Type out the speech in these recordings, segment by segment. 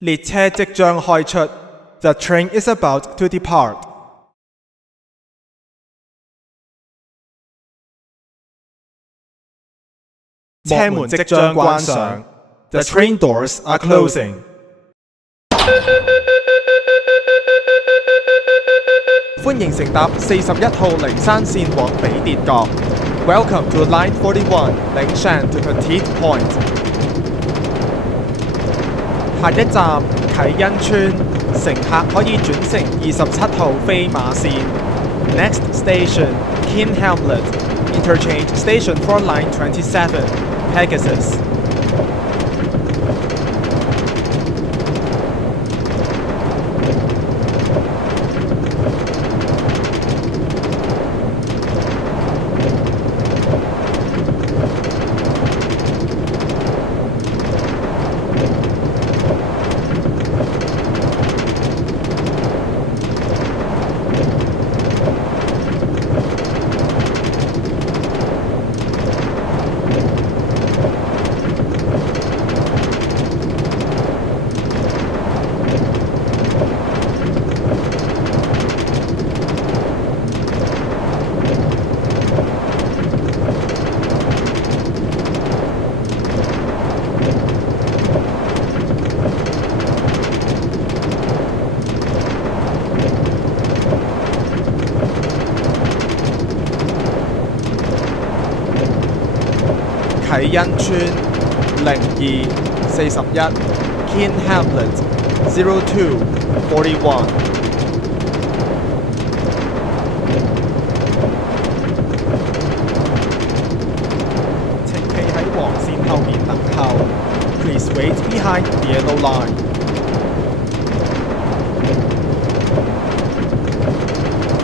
列車即將開出。The train is about to depart. 車門即將關上。The train doors are closing. 歡迎乘搭41號零山線往比跌角。Welcome to Line 41 Lingshan to Petite Point. 下一站啟欣邨，乘客可以轉乘27號飛馬線。Next station Keene Hamlet. Interchange station for Line 27 Pegasus. 啟欣邨0241 Keene Hamlet 0241。請企喺黃線後面等候。Please wait behind the yellow line.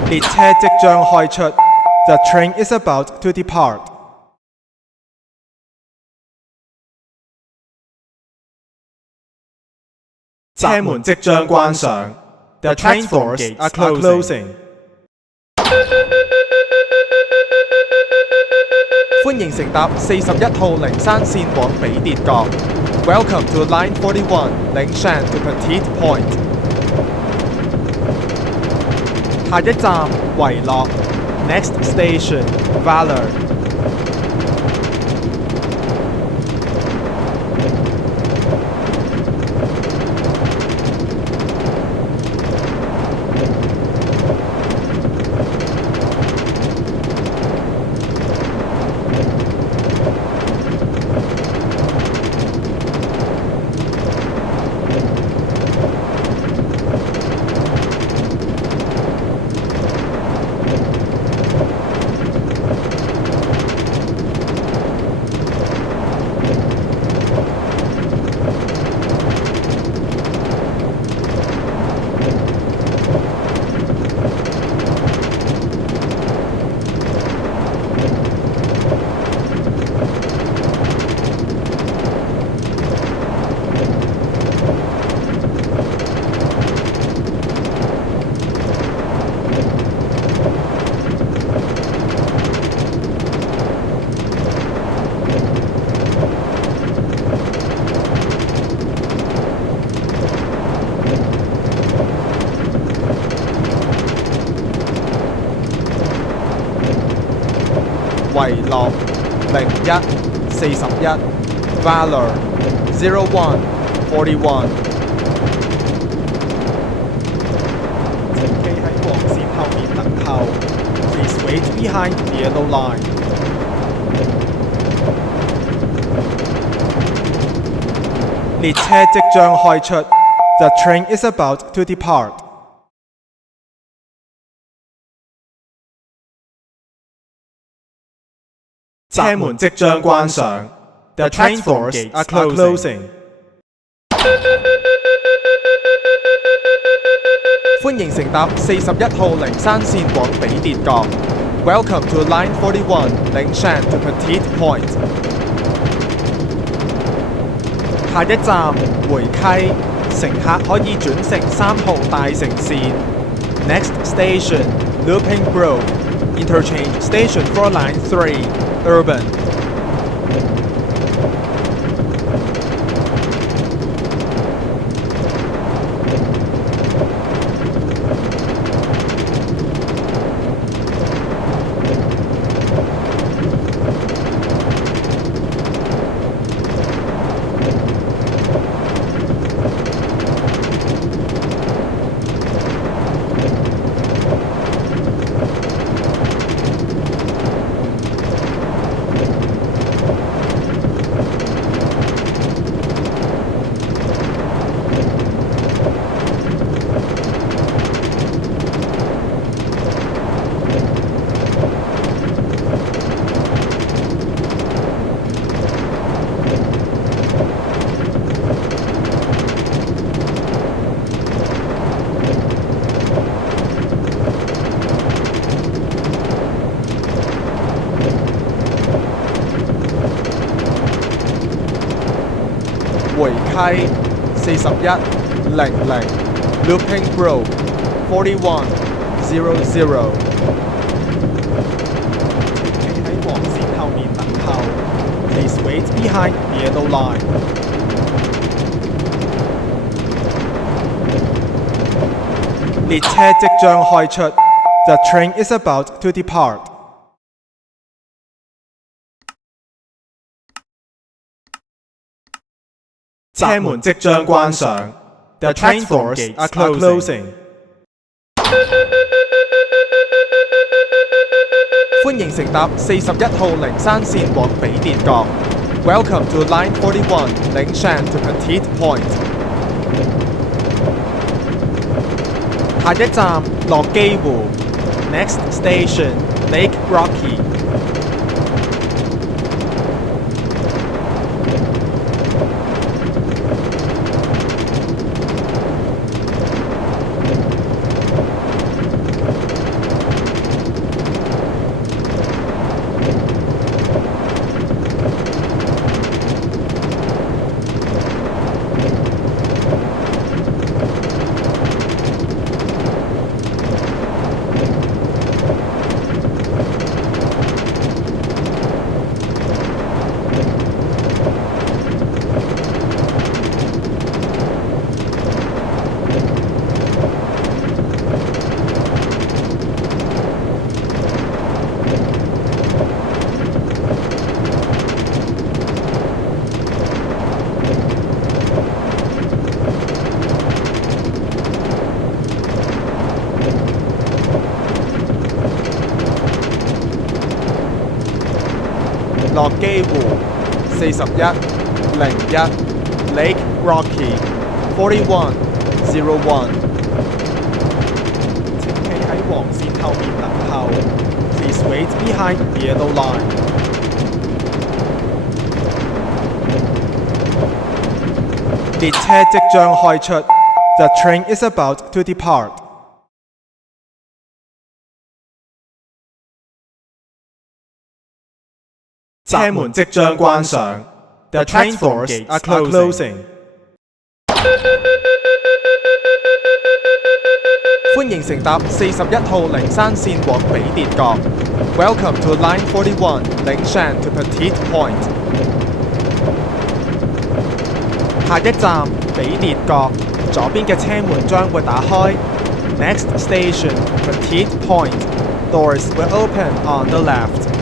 列車即將開出。The train is about to depart. 車門即將關上。The train doors are closing. 歡迎乘搭41號零山線往比跌角。Welcome to Line 41 Lingshan to Petite Point. 下一站維樂。Next station Valor. 維樂0141 Valor 0141。請企喺黃線後面等候。Please wait behind the yellow line. 列車即將開出。The train is about to depart. 車門即將關上。The train doors are closing. 歡迎乘搭41號零山線往比跌角。Welcome to Line 41 Lingshan to Petite Point. 下一站回溪，乘客可以轉乘3號大城線。Next station Looping Brook. Interchange station for Line 3 Urban. 回溪4100 Looping Brook 4100。請企喺黃線後面等候。Please wait behind the yellow line。列車即將開出。The train is about to depart。車門即將關上。The train doors are closing。歡迎乘搭41號零山線往比甸角。Welcome to Line 41 Lingshan to Petite Point。下一站落基湖。Next station Lake Rocky。落基湖4101 Lake Rocky 4101。請企喺黃線後面等候。Please wait behind the yellow line。列車即將開出。The train is about to depart。車門即將關上。The train doors are closing。歡迎乘搭41號零山線往比甸角。Welcome to Line 41 Lingshan to Petite Point。下一站比甸角，左邊嘅車門將會打開。Next station Petite Point。Doors will open on the left。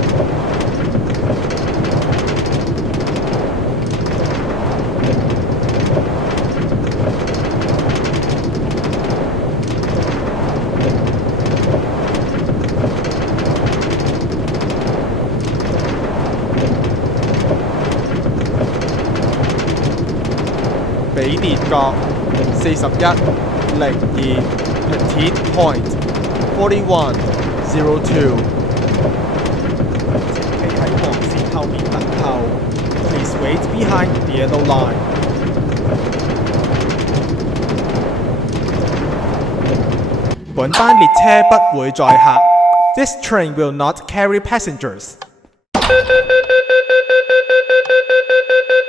比甸角4102 Petite Point 4102。請企喺黃線後面等候。Please wait behind the yellow line。本班列車不會載客。This train will not carry passengers。本班列車不會載客。This train will not carry passengers。 This train will not carry passengers。 This train will not carry passengers。 This train will not carry passengers。 This train will not carry passengers。 本班列車不會載客。This train will not carry passengers。 This train will not carry passengers。 This train will not carry passengers。